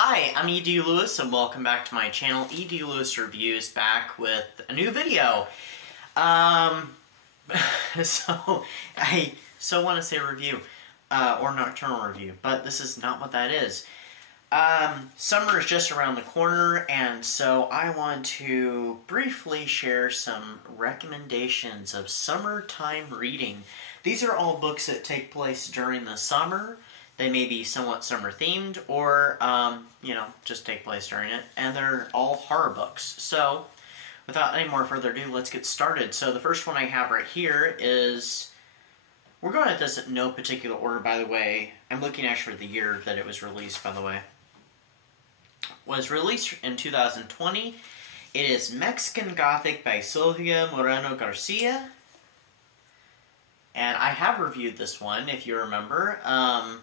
Hi, I'm E.D. Lewis and welcome back to my channel. E.D. Lewis Reviews back with a new video. So I want to say review, or nocturnal review, but this is not what that is. Summer is just around the corner, and so I want to briefly share some recommendations of summertime reading. These are all books that take place during the summer. They may be somewhat summer themed, or, just take place during it, and they're all horror books. So, without any more further ado, let's get started. So the first one I have right here is, we're going at this in no particular order, by the way. I'm looking actually for the year that it was released, by the way. Was released in 2020. It is Mexican Gothic by Silvia Moreno Garcia. And I have reviewed this one, if you remember. I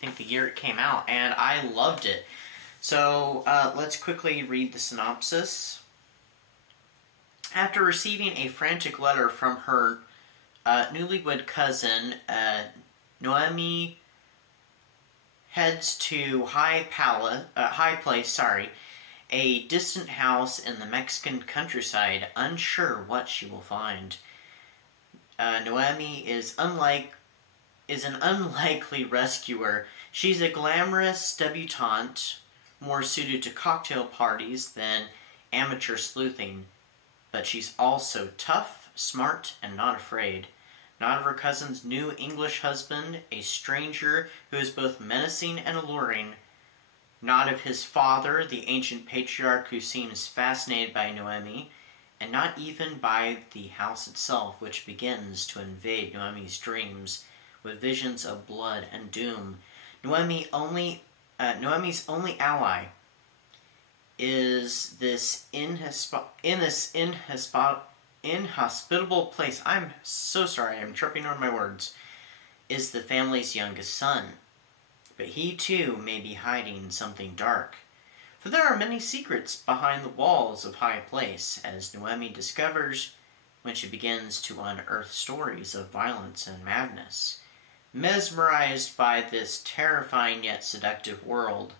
think the year it came out, and I loved it. So, let's quickly read the synopsis. After receiving a frantic letter from her newlywed cousin, Noemi heads to High Place, a distant house in the Mexican countryside, unsure what she will find. Noemi is an unlikely rescuer. She's a glamorous debutante, more suited to cocktail parties than amateur sleuthing. But she's also tough, smart, and not afraid. Not of her cousin's new English husband, a stranger who is both menacing and alluring. Not of his father, the ancient patriarch who seems fascinated by Noemi. And not even by the house itself, which begins to invade Noemi's dreams with visions of blood and doom. Noemi's only ally is this inhospitable place. I'm so sorry, I'm tripping over my words. Is the family's youngest son, but he too may be hiding something dark. For there are many secrets behind the walls of High Place, as Noemi discovers when she begins to unearth stories of violence and madness. Mesmerized by this terrifying yet seductive world,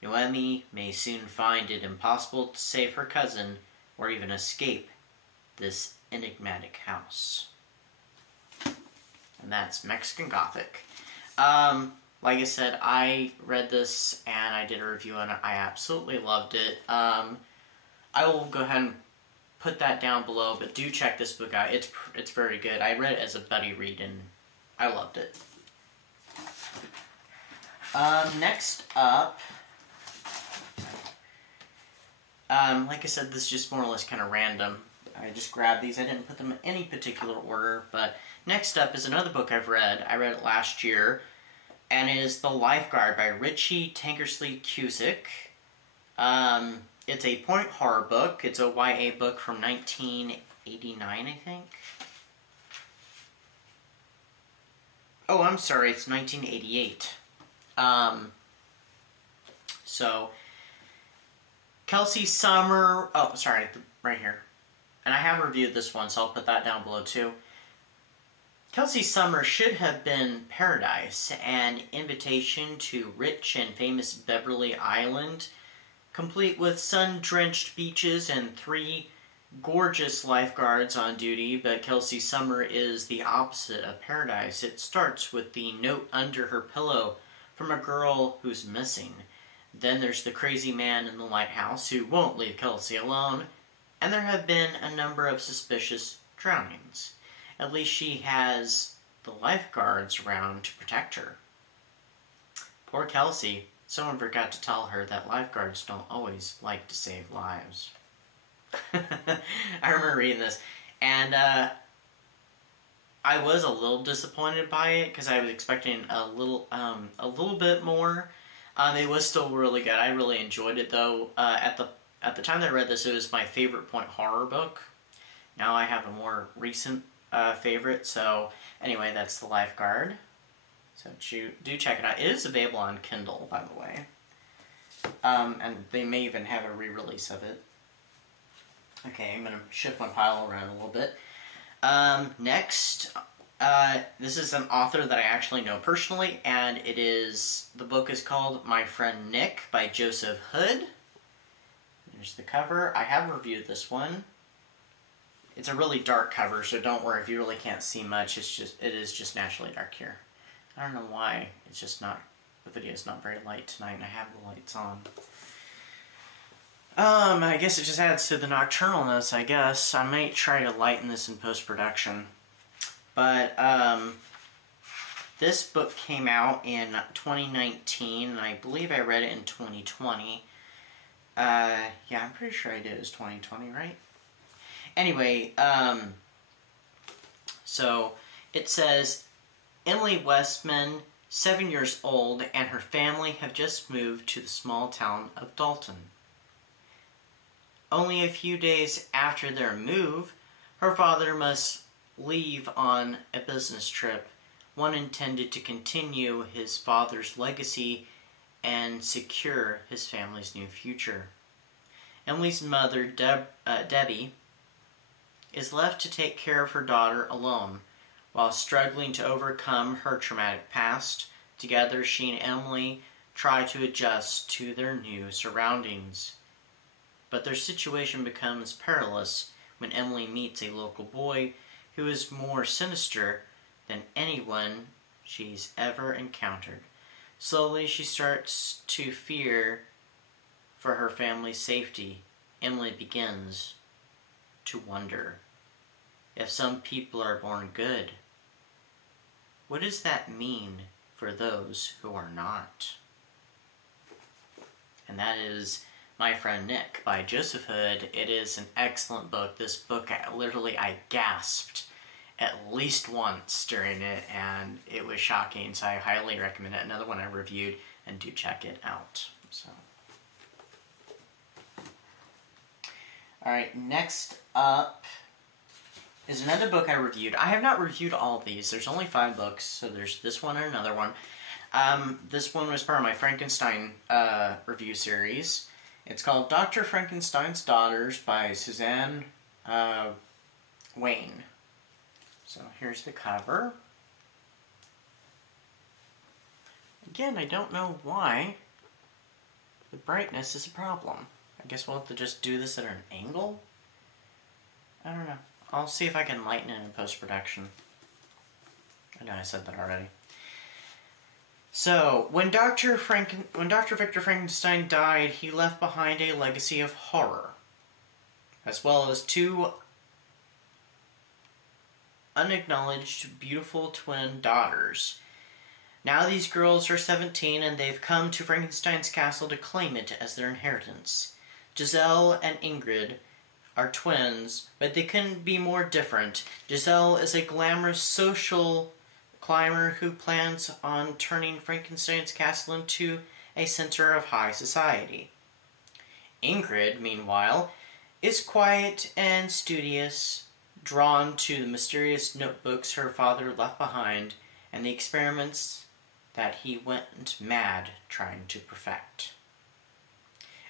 Noemi may soon find it impossible to save her cousin or even escape this enigmatic house. And that's Mexican Gothic. Like I said, I read this and I did a review on it. I absolutely loved it. I will go ahead and put that down below, but do check this book out. It's very good. I read it as a buddy read and I loved it. Next up, like I said, this is just more or less kind of random. I just grabbed these. I didn't put them in any particular order, but next up is another book I've read. I read it last year, and it is The Lifeguard by Richie Tankersley Cusick. It's a point horror book. It's a YA book from 1989, I think. Oh, I'm sorry, it's 1988. So, Kelsey Summer, oh, sorry, right here. And I have reviewed this one, so I'll put that down below too. Kelsey Summer should have been paradise, an invitation to rich and famous Beverly Island, complete with sun-drenched beaches and 3 gorgeous lifeguards on duty, but Kelsey Summer is the opposite of paradise. It starts with the note under her pillow from a girl who's missing. Then there's the crazy man in the lighthouse who won't leave Kelsey alone, and there have been a number of suspicious drownings. At least she has the lifeguards around to protect her. Poor Kelsey. Someone forgot to tell her that lifeguards don't always like to save lives. I remember reading this, and I was a little disappointed by it because I was expecting a little bit more. It was still really good. I really enjoyed it though. At the time that I read this, it was my favorite point horror book. Now I have a more recent favorite. So anyway, that's The Lifeguard. So do check it out. It is available on Kindle, by the way, and they may even have a re-release of it. Okay, I'm going to shift my pile around a little bit. Next, This is an author that I actually know personally, and the book is called My Friend Nick by Joseph Hood. There's the cover. I have reviewed this one. It's a really dark cover, so don't worry if you really can't see much. It is just naturally dark here. I don't know why. It's just not, the video's not very light tonight, and I have the lights on. I guess it just adds to the nocturnalness, I guess. I might try to lighten this in post-production. But, this book came out in 2019, and I believe I read it in 2020. Yeah, I'm pretty sure I did. It was 2020, right? Anyway, so it says, Emily Westman, 7 years old, and her family have just moved to the small town of Dalton. Only a few days after their move, her father must leave on a business trip, one intended to continue his father's legacy and secure his family's new future. Emily's mother, Debbie, is left to take care of her daughter alone, while struggling to overcome her traumatic past. Together, she and Emily try to adjust to their new surroundings. But their situation becomes perilous when Emily meets a local boy who is more sinister than anyone she's ever encountered. Slowly, she starts to fear for her family's safety. Emily begins to wonder, if some people are born good, what does that mean for those who are not? And that is My Friend Nick by Joseph Hood. It is an excellent book. This book, I gasped at least once during it, and it was shocking, so I highly recommend it. Another one I reviewed, and do check it out. So, alright, next up is another book I reviewed. I have not reviewed all of these. There's only 5 books, so there's this one and another one. This one was part of my Frankenstein review series. It's called Dr. Frankenstein's Daughters by Suzanne Wayne. So here's the cover. Again, I don't know why the brightness is a problem. I guess we'll have to just do this at an angle? I don't know. I'll see if I can lighten it in post-production. I know I said that already. So, when Dr. Victor Frankenstein died, he left behind a legacy of horror, as well as 2 unacknowledged beautiful twin daughters. Now these girls are 17, and they've come to Frankenstein's castle to claim it as their inheritance. Giselle and Ingrid are twins, but they couldn't be more different. Giselle is a glamorous social climber who plans on turning Frankenstein's castle into a center of high society. Ingrid, meanwhile, is quiet and studious, drawn to the mysterious notebooks her father left behind and the experiments that he went mad trying to perfect.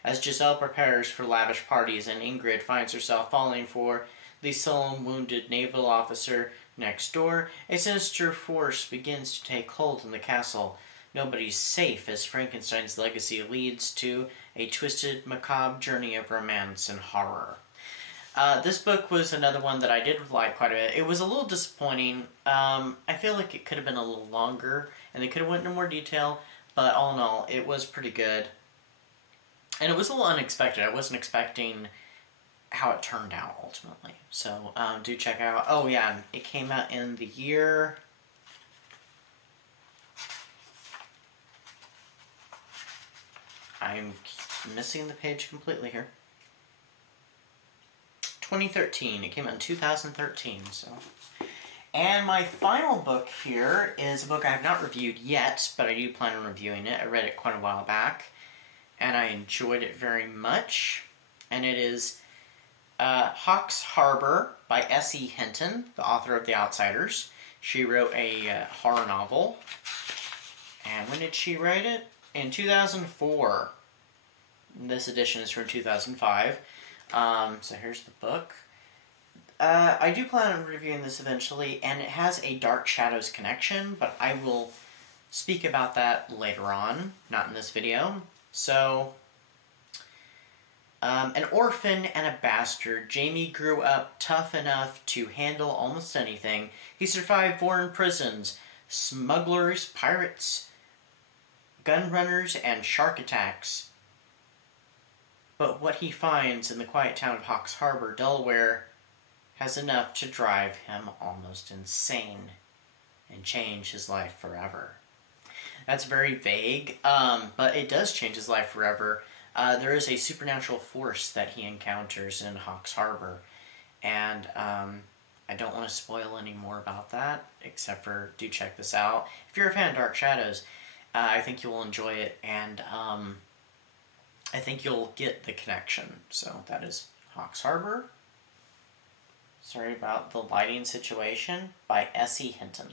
As Giselle prepares for lavish parties and Ingrid finds herself falling for the sullen, wounded naval officer next door, a sinister force begins to take hold in the castle. Nobody's safe as Frankenstein's legacy leads to a twisted, macabre journey of romance and horror. This book was another one that I did like quite a bit. It was a little disappointing. I feel like it could have been a little longer, and they could have went into more detail, but all in all, it was pretty good. And it was a little unexpected. I wasn't expecting how it turned out, ultimately. So, do check out... Oh, yeah, it came out in the year... I'm missing the page completely here. 2013. It came out in 2013, so... And my final book here is a book I have not reviewed yet, but I do plan on reviewing it. I read it quite a while back, and I enjoyed it very much. And it is Hawks Harbor by S.E. Hinton, the author of The Outsiders. She wrote a horror novel. And when did she write it? In 2004. This edition is from 2005. So here's the book. I do plan on reviewing this eventually, and it has a Dark Shadows connection, but I will speak about that later on, not in this video. So, an orphan and a bastard, Jamie grew up tough enough to handle almost anything. He survived foreign prisons, smugglers, pirates, gun runners, and shark attacks. But what he finds in the quiet town of Hawks Harbor, Delaware, has enough to drive him almost insane and change his life forever. That's very vague, but it does change his life forever. There is a supernatural force that he encounters in Hawks Harbor, and I don't want to spoil any more about that, except for do check this out. If you're a fan of Dark Shadows, I think you'll enjoy it, and I think you'll get the connection. So that is Hawks Harbor. Sorry about the lighting situation, by S.E. Hinton.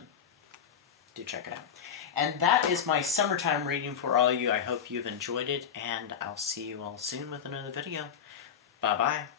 Do check it out. And that is my summertime reading for all you. I hope you've enjoyed it, and I'll see you all soon with another video. Bye-bye.